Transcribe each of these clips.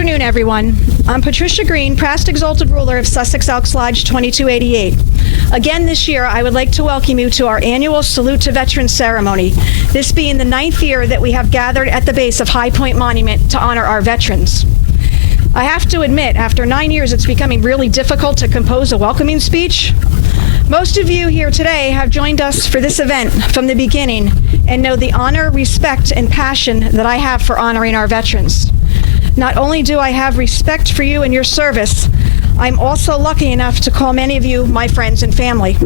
afternoon, everyone. I'm Patricia Green, past exalted ruler of Sussex Elks Lodge 2288. Again this year, I would like to welcome you to our annual Salute to Veterans ceremony, this being the 9th year that we have gathered at the base of High Point Monument to honor our veterans. I have to admit, after 9 years, it's becoming really difficult to compose a welcoming speech. Most of you here today have joined us for this event from the beginning and know the honor, respect, and passion that I have for honoring our veterans. Not only do I have respect for you and your service, I'm also lucky enough to call many of you my friends and family.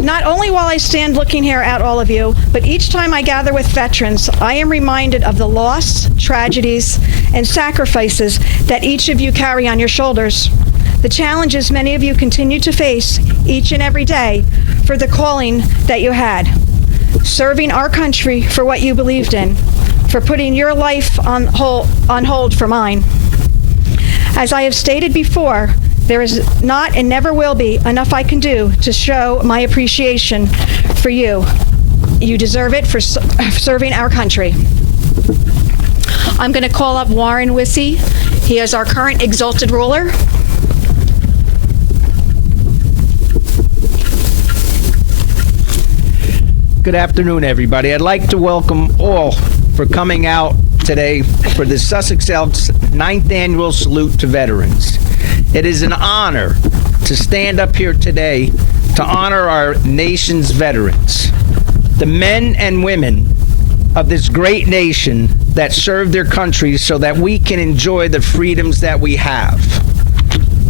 Not only while I stand looking here at all of you, but each time I gather with veterans, I am reminded of the loss, tragedies, and sacrifices that each of you carry on your shoulders. The challenges many of you continue to face each and every day for the calling that you had. Serving our country for what you believed in, for putting your life on hold for mine. As I have stated before, there is not and never will be enough I can do to show my appreciation for you. You deserve it for serving our country. I'm going to call up Warren Wissey. He is our current exalted ruler. Good afternoon, everybody. I'd like to welcome all for coming out today for the Sussex Elks 9th Annual Salute to Veterans. It is an honor to stand up here today to honor our nation's veterans, the men and women of this great nation that serve their country so that we can enjoy the freedoms that we have.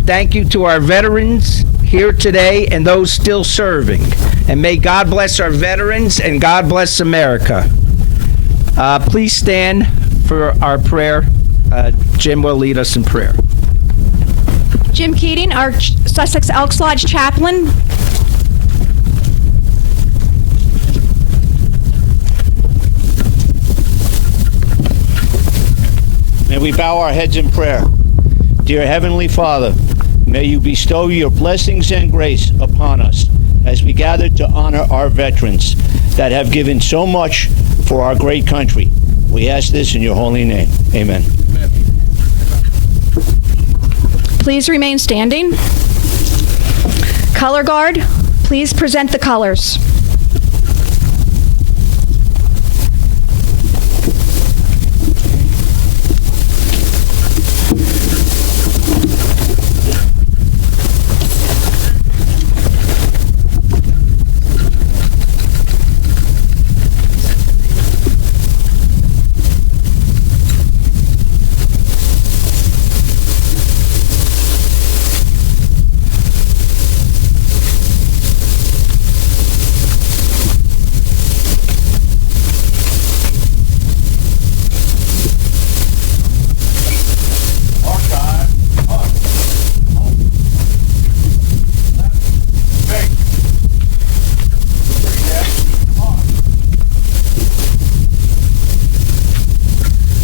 Thank you to our veterans here today and those still serving. And may God bless our veterans and God bless America. Please stand for our prayer. Jim will lead us in prayer. Jim Keating, our Sussex Elks Lodge chaplain. May we bow our heads in prayer. Dear Heavenly Father, may you bestow your blessings and grace upon us as we gather to honor our veterans that have given so much for our great country. We ask this in your holy name. Amen. Please remain standing. Color guard, please present the colors.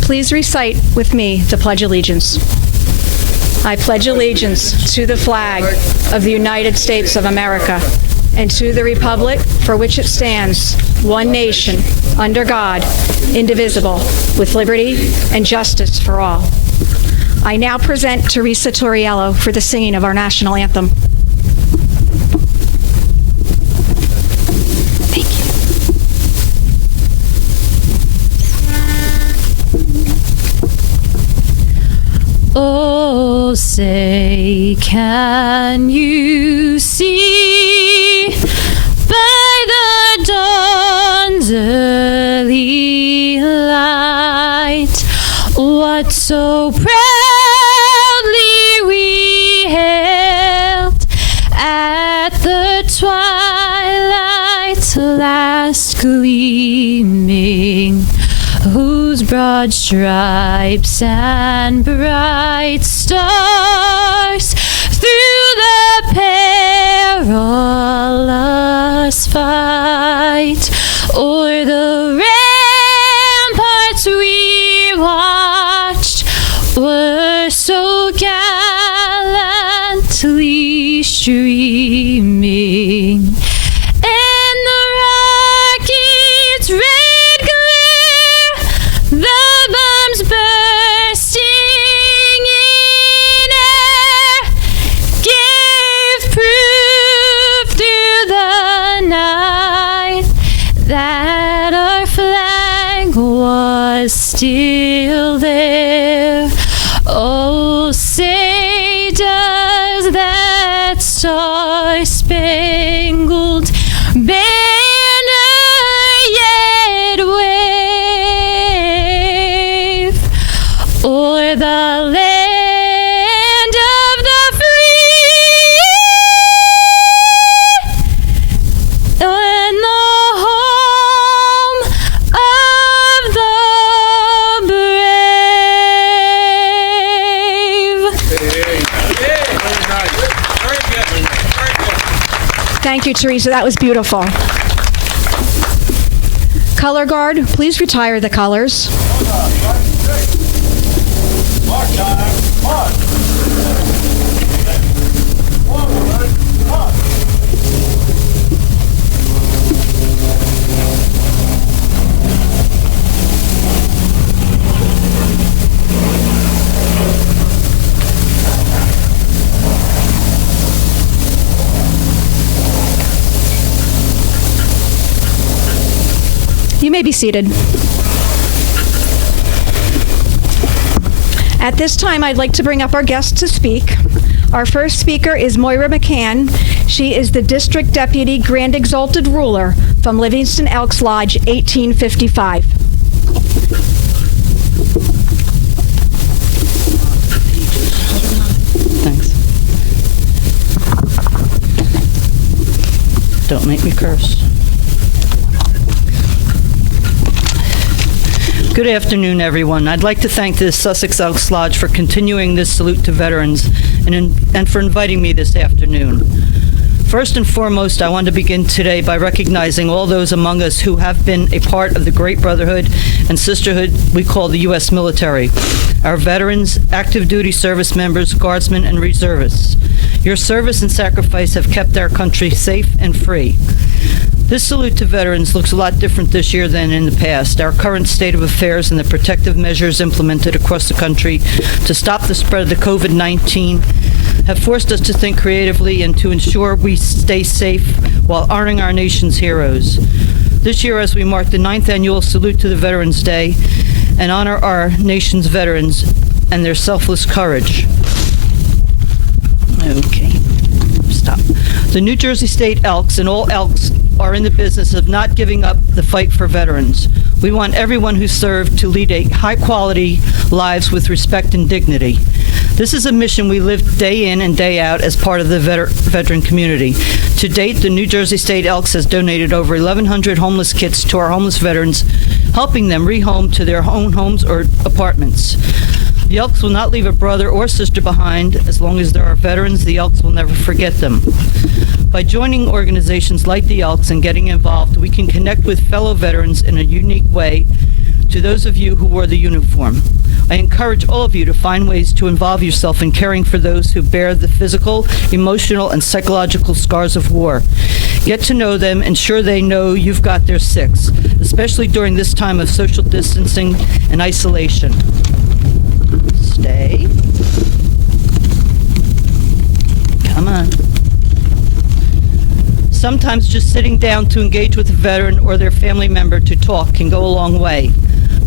Please recite with me the Pledge of Allegiance. I pledge allegiance to the flag of the United States of America and to the republic for which it stands, one nation, under God, indivisible, with liberty and justice for all. I now present Teresa Torriello for the singing of our national anthem. Oh, say, can you see by the dawn's early light what so proudly we hailed at the twilight's last gleaming, whose broad stripes and bright stars through the perilous fight o'er the ramparts we watched were so gallantly streaming. The bombs still there. Oh, say does that star-spangled banner yet wave o'er the land of the free and the home of the brave. Thank you, Teresa. That was beautiful. Color guard, please retire the colors. You may be seated. At this time, I'd like to bring up our guest to speak. Our first speaker is Moira McCann. She is the District Deputy Grand Exalted Ruler from Livingston Elks Lodge, 1855. Thanks. Don't make me curse. Good afternoon, everyone. I'd like to thank the Sussex Elks Lodge for continuing this salute to veterans and for inviting me this afternoon. First and foremost, I want to begin today by recognizing all those among us who have been a part of the great brotherhood and sisterhood we call the U.S. military. Our veterans, active duty service members, guardsmen, and reservists. Your service and sacrifice have kept our country safe and free. This salute to veterans looks a lot different this year than in the past. Our current state of affairs and the protective measures implemented across the country to stop the spread of the COVID-19 have forced us to think creatively and to ensure we stay safe while honoring our nation's heroes. This year, as we mark the 9th annual Salute to the Veterans Day and honor our nation's veterans and their selfless courage. Okay, stop. The New Jersey State Elks and all Elks are in the business of not giving up the fight for veterans. We want everyone who served to lead a high-quality lives with respect and dignity. This is a mission we live day in and day out as part of the veteran community. To date, the New Jersey State Elks has donated over 1,100 homeless kits to our homeless veterans, helping them rehome to their own homes or apartments. The Elks will not leave a brother or sister behind. As long as there are veterans, the Elks will never forget them. By joining organizations like the Elks and getting involved, we can connect with fellow veterans in a unique way to those of you who wore the uniform. I encourage all of you to find ways to involve yourself in caring for those who bear the physical, emotional, and psychological scars of war. Get to know them, ensure they know you've got their six, especially during this time of social distancing and isolation. Stay. Come on. Sometimes just sitting down to engage with a veteran or their family member to talk can go a long way.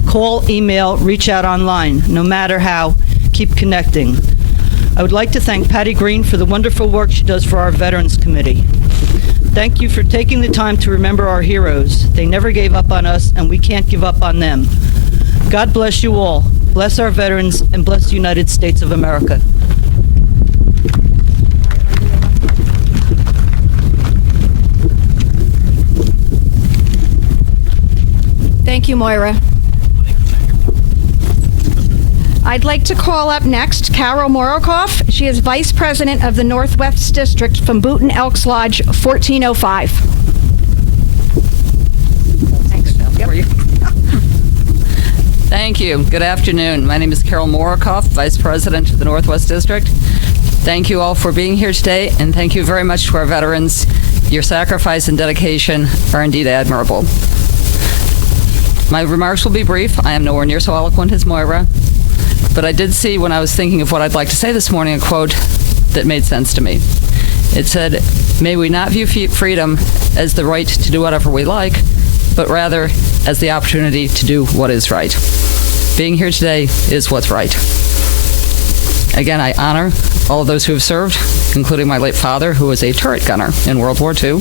Call, email, reach out online. No matter how, keep connecting. I would like to thank Patty Green for the wonderful work she does for our Veterans Committee. Thank you for taking the time to remember our heroes. They never gave up on us, and we can't give up on them. God bless you all. Bless our veterans, and bless the United States of America. Thank you, Moira. I'd like to call up next Carol Morokoff. She is Vice President of the Northwest District from Boonton Elks Lodge, 1405. Thanks. Yep. Thank you. Good afternoon. My name is Carol Morokoff, Vice President of the Northwest District. Thank you all for being here today, and thank you very much to our veterans. Your sacrifice and dedication are indeed admirable. My remarks will be brief. I am nowhere near so eloquent as Moira, but I did see when I was thinking of what I'd like to say this morning a quote that made sense to me. It said, "May we not view freedom as the right to do whatever we like, but rather as the opportunity to do what is right." being here today is what's right. Again, I honor all of those who have served, including my late father, who was a turret gunner in World War II.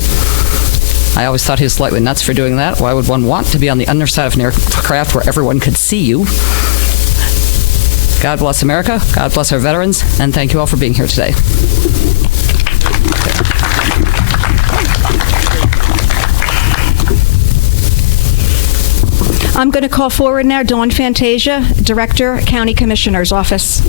I always thought he was slightly nuts for doing that. Why would one want to be on the underside of an aircraft where everyone could see you? God bless America, God bless our veterans, and thank you all for being here today. I'm going to call forward now Dawn Fantasia, Director, County Commissioner's Office.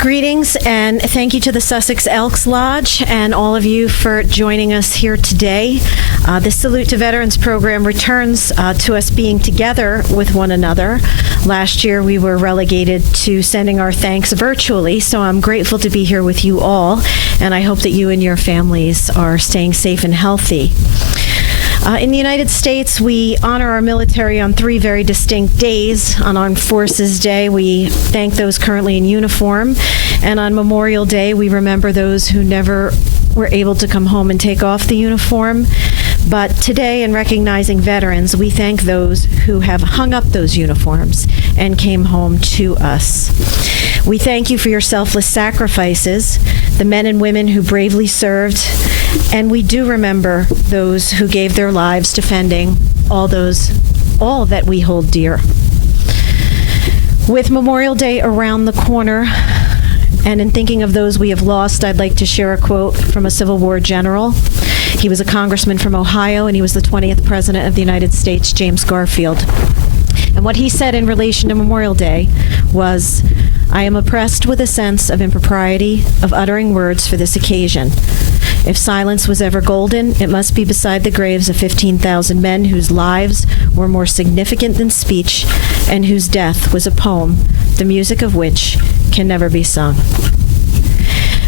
Greetings and thank you to the Sussex Elks Lodge and all of you for joining us here today. This Salute to Veterans program returns to us being together with one another. Last year we were relegated to sending our thanks virtually, so I'm grateful to be here with you all, and I hope that you and your families are staying safe and healthy. In the United States, we honor our military on 3 very distinct days. On Armed Forces Day, we thank those currently in uniform. And on Memorial Day, we remember those who never were able to come home and take off the uniform. But today, in recognizing veterans, we thank those who have hung up those uniforms and came home to us. We thank you for your selfless sacrifices, the men and women who bravely served, and we do remember those who gave their lives defending all that we hold dear. With Memorial Day around the corner, and in thinking of those we have lost, I'd like to share a quote from a Civil War general. He was a congressman from Ohio, and he was the 20th President of the United States, James Garfield. And what he said in relation to Memorial Day was, "I am oppressed with a sense of impropriety of uttering words for this occasion. If silence was ever golden, it must be beside the graves of 15,000 men whose lives were more significant than speech and whose death was a poem, the music of which can never be sung."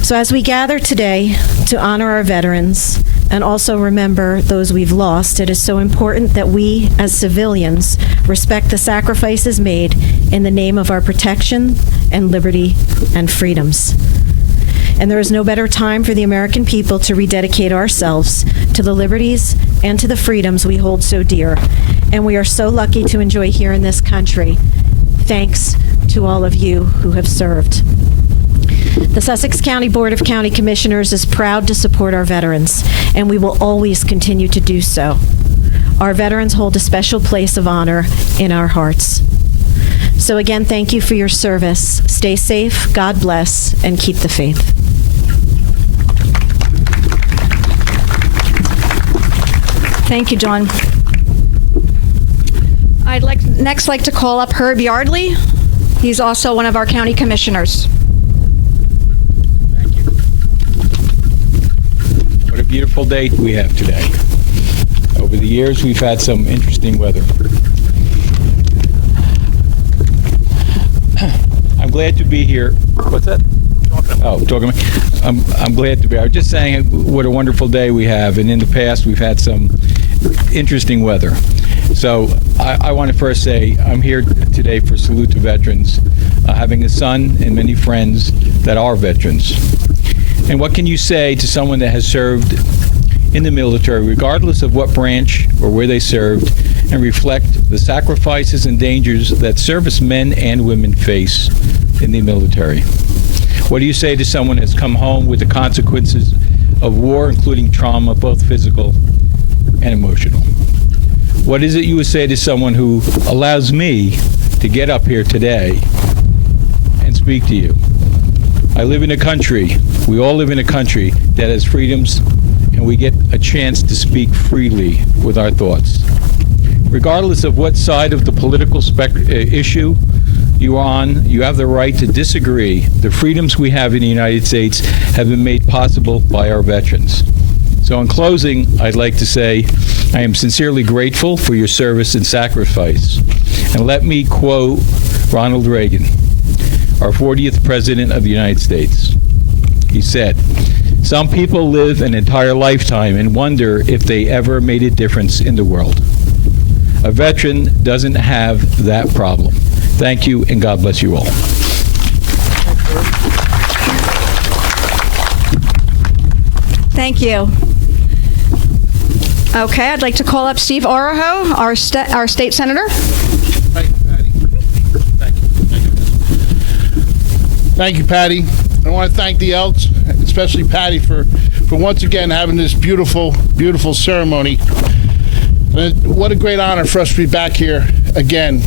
So as we gather today to honor our veterans and also remember those we've lost, it is so important that we, as civilians, respect the sacrifices made in the name of our protection and liberty and freedoms. And there is no better time for the American people to rededicate ourselves to the liberties and to the freedoms we hold so dear. And we are so lucky to enjoy here in this country. Thanks to all of you who have served. The Sussex County Board of County Commissioners is proud to support our veterans, and we will always continue to do so. Our veterans hold a special place of honor in our hearts. So again, thank you for your service. Stay safe, God bless, and keep the faith. Thank you, Dawn. I'd next like to call up Herb Yardley. He's also one of our county commissioners. Thank you. What a beautiful day we have today. Over the years, we've had some interesting weather. I'm glad to be here. What's that? Talking about. I'm glad to be here. I was just saying what a wonderful day we have, and in the past we've had some interesting weather. So I want to first say I'm here today for Salute to Veterans, having a son and many friends that are veterans. And what can you say to someone that has served in the military, regardless of what branch or where they served, and reflect the sacrifices and dangers that servicemen and women face in the military? What do you say to someone that's come home with the consequences of war, including trauma, both physical and emotional? What is it you would say to someone who allows me to get up here today and speak to you? I live in a country, we all live in a country that has freedoms, and we get a chance to speak freely with our thoughts. Regardless of what side of the political issue you're on, you have the right to disagree. The freedoms we have in the United States have been made possible by our veterans. So in closing, I'd like to say I am sincerely grateful for your service and sacrifice. And let me quote Ronald Reagan, our 40th President of the United States. He said, "Some people live an entire lifetime and wonder if they ever made a difference in the world. A veteran doesn't have that problem." Thank you, and God bless you all. Thank you. Okay, I'd like to call up Steve Araho, our state senator. Thank you, Patty. Thank you, Patty. I want to thank the Elks, especially Patty, for once again having this beautiful, beautiful ceremony. And what a great honor for us to be back here again.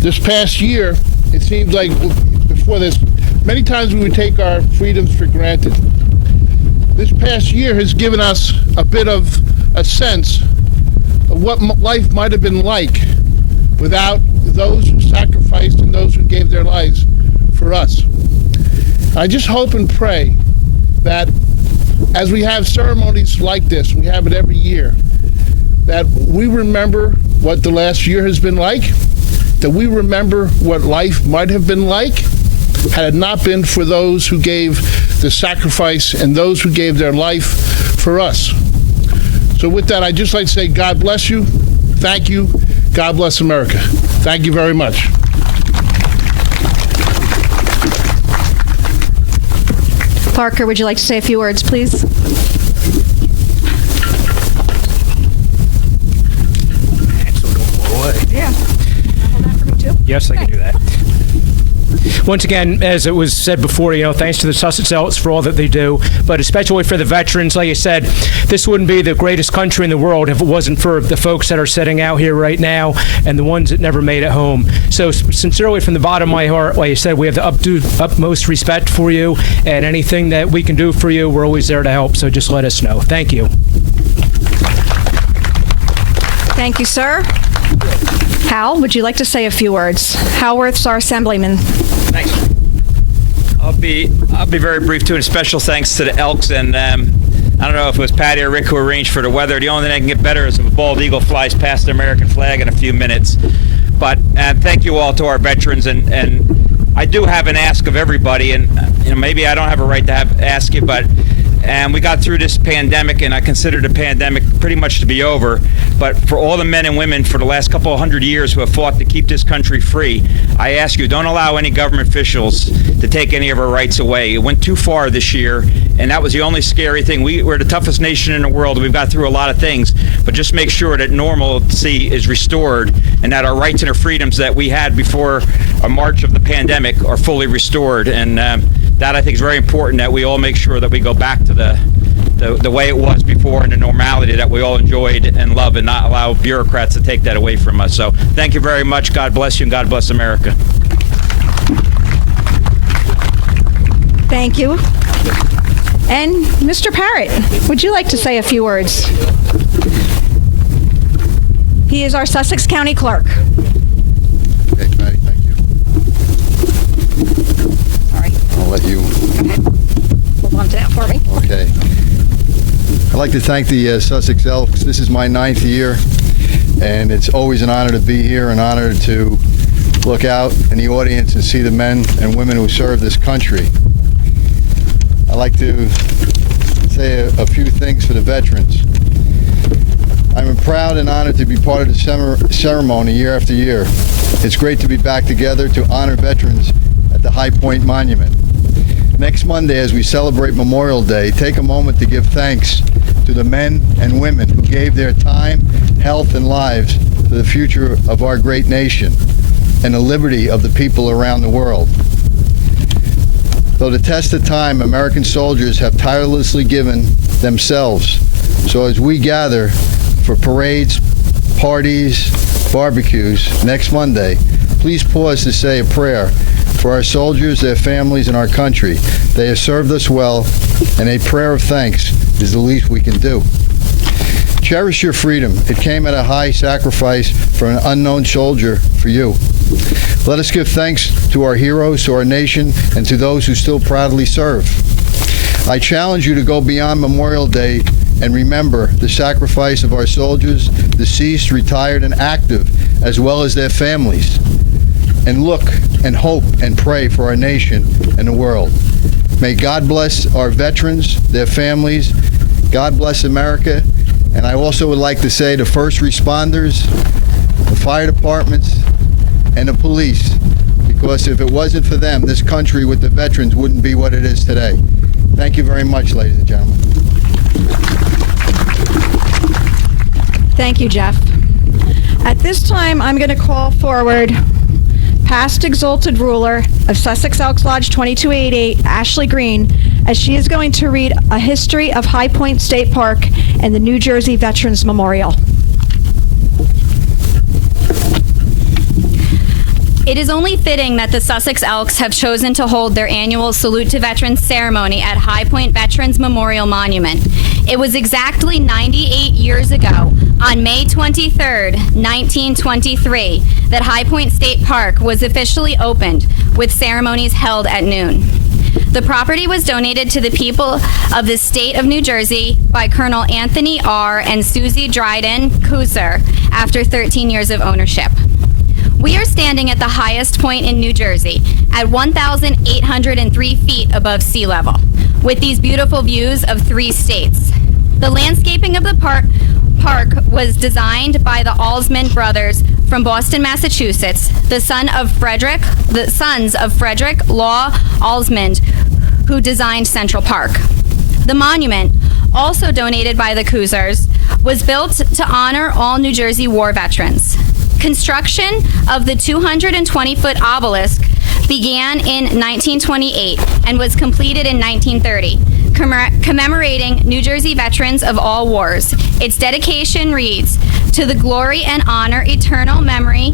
This past year, it seems like before this, many times we would take our freedoms for granted. This past year has given us a bit of a sense of what life might have been like without those who sacrificed and those who gave their lives for us. I just hope and pray that as we have ceremonies like this, we have it every year, that we remember what the last year has been like, that we remember what life might have been like had it not been for those who gave the sacrifice and those who gave their life for us. So with that, I'd just like to say God bless you. Thank you. God bless America. Thank you very much. Parker, would you like to say a few words, please? Yeah. Hold that for me, too. Yes, I can do that. Once again, as it was said before, thanks to the Sussex Elks for all that they do, but especially for the veterans. Like I said, this wouldn't be the greatest country in the world if it wasn't for the folks that are sitting out here right now and the ones that never made it home. So sincerely, from the bottom of my heart, like I said, we have the utmost respect for you, and anything that we can do for you, we're always there to help. So just let us know. Thank you. Thank you, sir. Hal, would you like to say a few words? Hal Worth's our assemblyman. Thanks. I'll be very brief too, and special thanks to the Elks. And I don't know if it was Patty or Rick who arranged for the weather. The only thing that can get better is if a bald eagle flies past the American flag in a few minutes. But thank you all to our veterans, and I do have an ask of everybody, and maybe I don't have a right to ask you, but. And we got through this pandemic, and I consider the pandemic pretty much to be over. But for all the men and women for the last couple of hundred years who have fought to keep this country free, I ask you, don't allow any government officials to take any of our rights away. It went too far this year, and that was the only scary thing. We're the toughest nation in the world. We've got through a lot of things, but just make sure that normalcy is restored and that our rights and our freedoms that we had before a march of the pandemic are fully restored. And that I think is very important, that we all make sure that we go back to the way it was before and the normality that we all enjoyed and love, and not allow bureaucrats to take that away from us. So thank you very much. God bless you, and God bless America. Thank you. And Mr. Parrott, would you like to say a few words? He is our Sussex County Clerk. Okay, Patty, thank you. Sorry. I'll let you. Hold on to that for me. Okay. I'd like to thank the Sussex Elks. This is my 9th year, and it's always an honor to be here, an honor to look out in the audience and see the men and women who serve this country. I'd like to say a few things for the veterans. I'm proud and honored to be part of the ceremony year after year. It's great to be back together to honor veterans at the High Point Monument. Next Monday, as we celebrate Memorial Day, take a moment to give thanks to the men and women who gave their time, health, and lives for the future of our great nation and the liberty of the people around the world. Though the test of time, American soldiers have tirelessly given themselves. So as we gather for parades, parties, barbecues next Monday, please pause to say a prayer for our soldiers, their families, and our country. They have served us well, and a prayer of thanks is the least we can do. Cherish your freedom. It came at a high sacrifice for an unknown soldier for you. Let us give thanks to our heroes, to our nation, and to those who still proudly serve. I challenge you to go beyond Memorial Day and remember the sacrifice of our soldiers, deceased, retired, and active, as well as their families. And look and hope and pray for our nation and the world. May God bless our veterans, their families. God bless America. And I also would like to say the first responders, the fire departments, and the police, because if it wasn't for them, this country with the veterans wouldn't be what it is today. Thank you very much, ladies and gentlemen. Thank you, Jeff. At this time, I'm going to call forward past exalted ruler of Sussex Elks Lodge 2288, Ashley Green, as she is going to read a history of High Point State Park and the New Jersey Veterans Memorial. It is only fitting that the Sussex Elks have chosen to hold their annual Salute to Veterans ceremony at High Point Veterans Memorial Monument. It was exactly 98 years ago, on May 23rd, 1923, that High Point State Park was officially opened, with ceremonies held at noon. The property was donated to the people of the state of New Jersey by Colonel Anthony R. and Susie Dryden Kuser after 13 years of ownership. We are standing at the highest point in New Jersey, at 1,803 feet above sea level, with these beautiful views of 3 states. The landscaping of the park was designed by the Alsman brothers from Boston, Massachusetts, the sons of Frederick Law Alsman, who designed Central Park. The monument, also donated by the Kusers, was built to honor all New Jersey war veterans. Construction of the 220-foot obelisk began in 1928 and was completed in 1930, commemorating New Jersey veterans of all wars. Its dedication reads, "To the glory and honor, eternal memory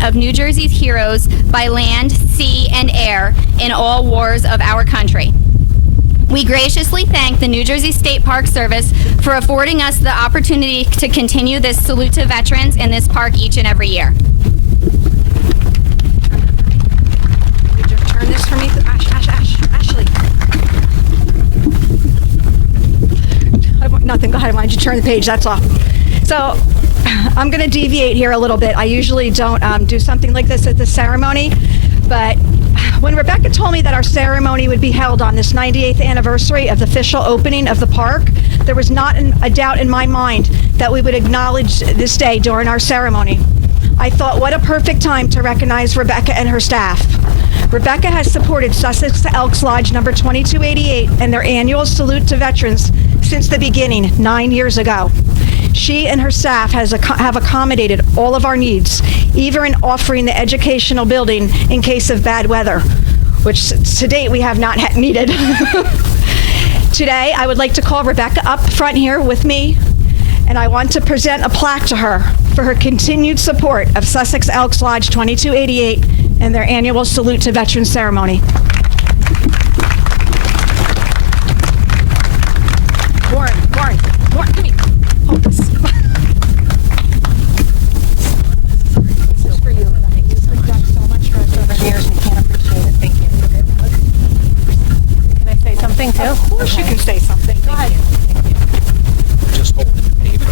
of New Jersey's heroes by land, sea, and air in all wars of our country." We graciously thank the New Jersey State Park Service for affording us the opportunity to continue this salute to veterans in this park each and every year. Would you turn this for me? Ashley. Nothing. Go ahead. Why don't you turn the page? That's all. So I'm going to deviate here a little bit. I usually don't do something like this at the ceremony, but when Rebecca told me that our ceremony would be held on this 98th anniversary of the official opening of the park, there was not a doubt in my mind that we would acknowledge this day during our ceremony. I thought, what a perfect time to recognize Rebecca and her staff. Rebecca has supported Sussex Elks Lodge number 2288 and their annual salute to veterans since the beginning, 9 years ago. She and her staff have accommodated all of our needs, even in offering the educational building in case of bad weather, which to date we have not needed. Today, I would like to call Rebecca up front here with me, and I want to present a plaque to her for her continued support of Sussex Elks Lodge 2288 and their annual Salute to Veterans ceremony. Warren, come here. Hold this. This is for you. You've done so much for us over the years. We can't appreciate it. Thank you. Can I say something too? Of course you can say something. Go ahead. Just hold the paper.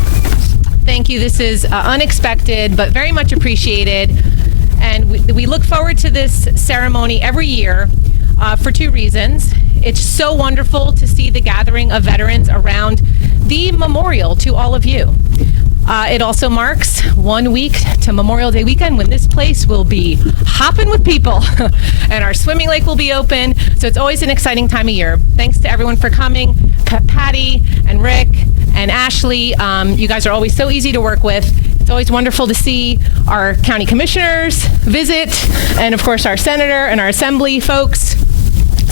Thank you. This is unexpected, but very much appreciated. And we look forward to this ceremony every year for 2 reasons. It's so wonderful to see the gathering of veterans around the memorial to all of you. It also marks 1 week to Memorial Day weekend when this place will be hopping with people and our swimming lake will be open. So it's always an exciting time of year. Thanks to everyone for coming. Patty and Rick and Ashley, you guys are always so easy to work with. It's always wonderful to see our county commissioners visit, and of course our senator and our assembly folks.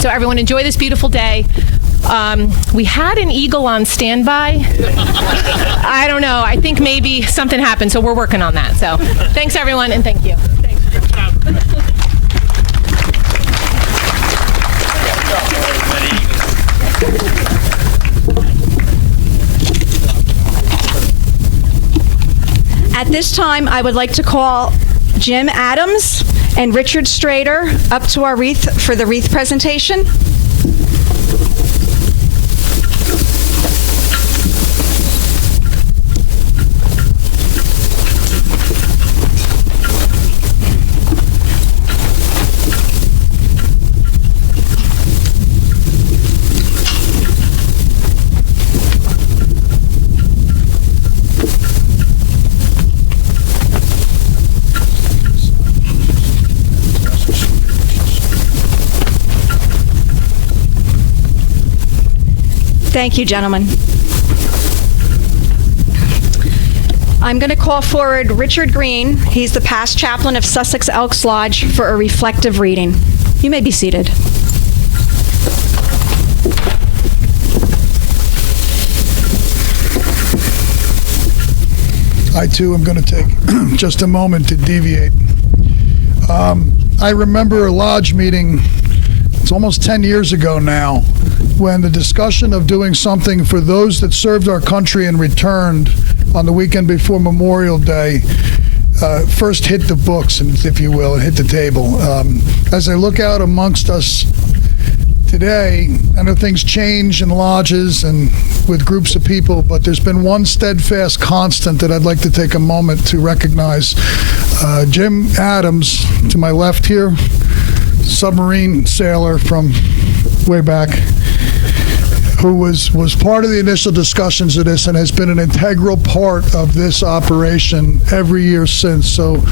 So everyone enjoy this beautiful day. We had an eagle on standby. I don't know. I think maybe something happened, so we're working on that. So thanks, everyone, and thank you. At this time, I would like to call Jim Adams and Richard Strader up to our wreath for the wreath presentation. Thank you, gentlemen. I'm going to call forward Richard Green. He's the past chaplain of Sussex Elks Lodge for a reflective reading. You may be seated. I, too, am going to take just a moment to deviate. I remember a lodge meeting, it's almost 10 years ago now, when the discussion of doing something for those that served our country and returned on the weekend before Memorial Day first hit the books, if you will, and hit the table. As I look out amongst us today, I know things change in lodges and with groups of people, but there's been one steadfast constant that I'd like to take a moment to recognize. Jim Adams, to my left here, submarine sailor from way back, who was part of the initial discussions of this and has been an integral part of this operation every year since. So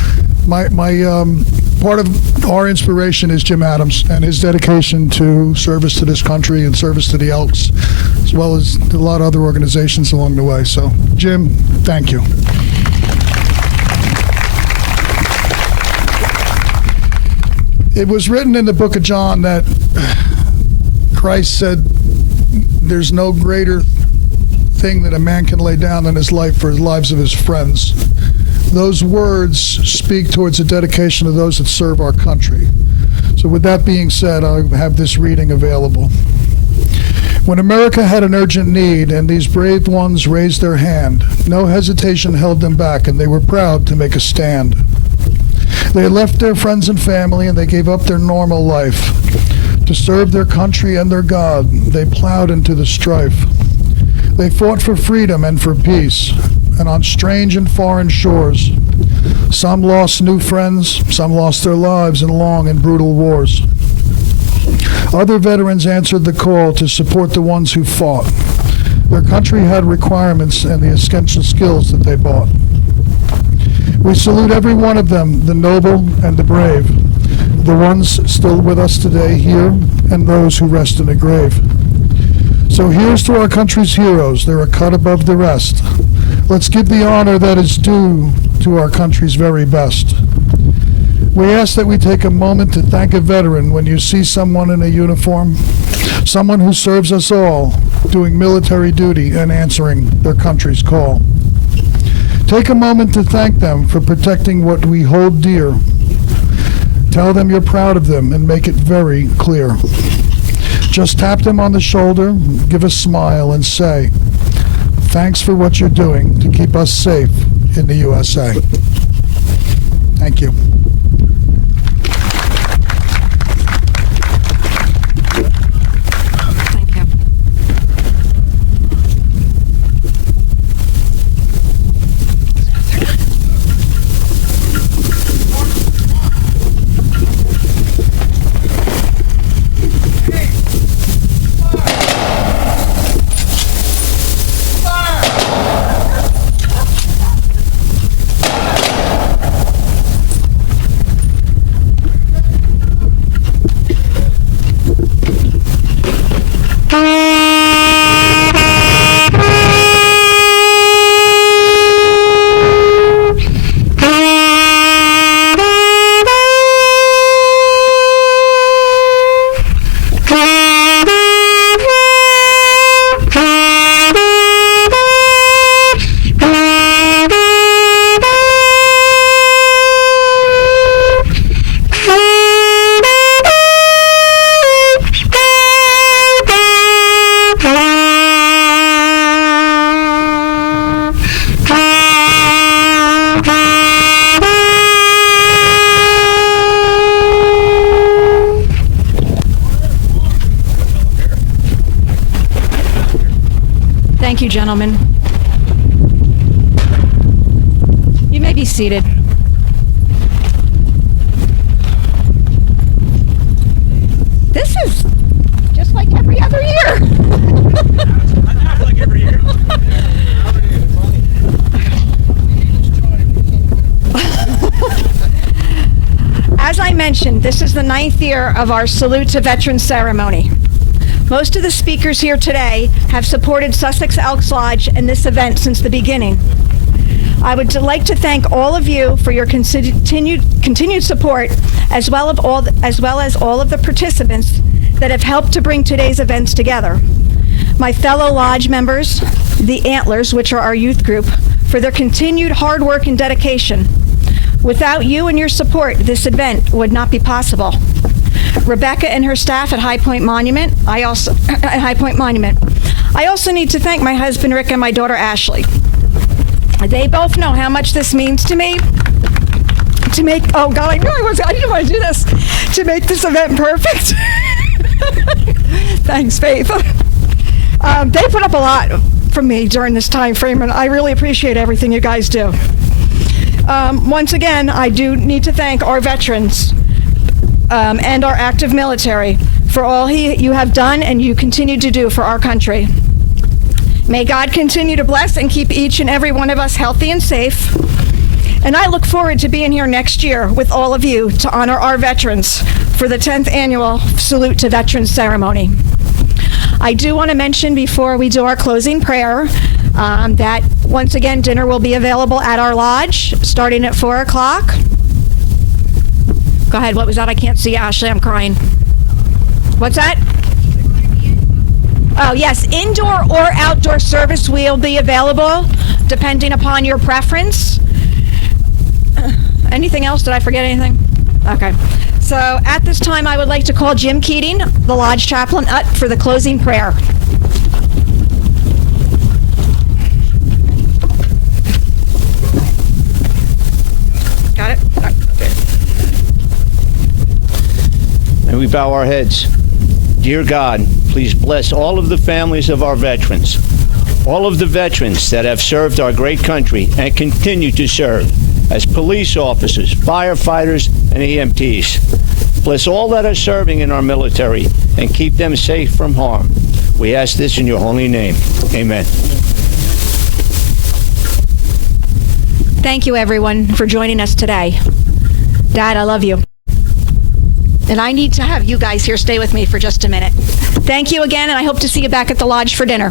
my part of our inspiration is Jim Adams and his dedication to service to this country and service to the Elks, as well as a lot of other organizations along the way. So, Jim, thank you. It was written in the book of John that Christ said, there's no greater thing that a man can lay down than his life for the lives of his friends. Those words speak towards the dedication of those that serve our country. So with that being said, I have this reading available. When America had an urgent need and these brave ones raised their hand, no hesitation held them back, and they were proud to make a stand. They had left their friends and family, and they gave up their normal life. To serve their country and their God, they plowed into the strife. They fought for freedom and for peace, and on strange and foreign shores, some lost new friends, some lost their lives in long and brutal wars. Other veterans answered the call to support the ones who fought. Their country had requirements and the essential skills that they bought. We salute every one of them, the noble and the brave, the ones still with us today here, and those who rest in the grave. So here's to our country's heroes. They're a cut above the rest. Let's give the honor that is due to our country's very best. We ask that we take a moment to thank a veteran when you see someone in a uniform, someone who serves us all, doing military duty and answering their country's call. Take a moment to thank them for protecting what we hold dear. Tell them you're proud of them and make it very clear. Just tap them on the shoulder, give a smile, and say, thanks for what you're doing to keep us safe in the USA. Thank you. Thank you, gentlemen. You may be seated. This is just like every other year. Not like every year. As I mentioned, this is the 9th year of our Salute to Veterans ceremony. Most of the speakers here today have supported Sussex Elks Lodge and this event since the beginning. I would like to thank all of you for your continued support, as well as all of the participants that have helped to bring today's events together. My fellow lodge members, the Antlers, which are our youth group, for their continued hard work and dedication. Without you and your support, this event would not be possible. Rebecca and her staff at High Point Monument. I also need to thank my husband Rick and my daughter Ashley. They both know how much this means to me. To make, oh God, I didn't want to do this. To make this event perfect. Thanks, Faith. They put up a lot from me during this time frame, and I really appreciate everything you guys do. Once again, I do need to thank our veterans and our active military for all you have done and you continue to do for our country. May God continue to bless and keep each and every one of us healthy and safe. And I look forward to being here next year with all of you to honor our veterans for the 10th annual Salute to Veterans ceremony. I do want to mention before we do our closing prayer that once again dinner will be available at our lodge starting at 4 o'clock. Go ahead, what was that? I can't see, Ashley, I'm crying. What's that? Oh, yes, indoor or outdoor service will be available depending upon your preference. Anything else? Did I forget anything? Okay. So at this time, I would like to call Jim Keating, the lodge chaplain, up for the closing prayer. Got it? And we bow our heads. Dear God, please bless all of the families of our veterans, all of the veterans that have served our great country and continue to serve as police officers, firefighters, and EMTs. Bless all that are serving in our military and keep them safe from harm. We ask this in your holy name. Amen. Thank you, everyone, for joining us today. Dad, I love you. And I need to have you guys here stay with me for just a minute. Thank you again, and I hope to see you back at the lodge for dinner.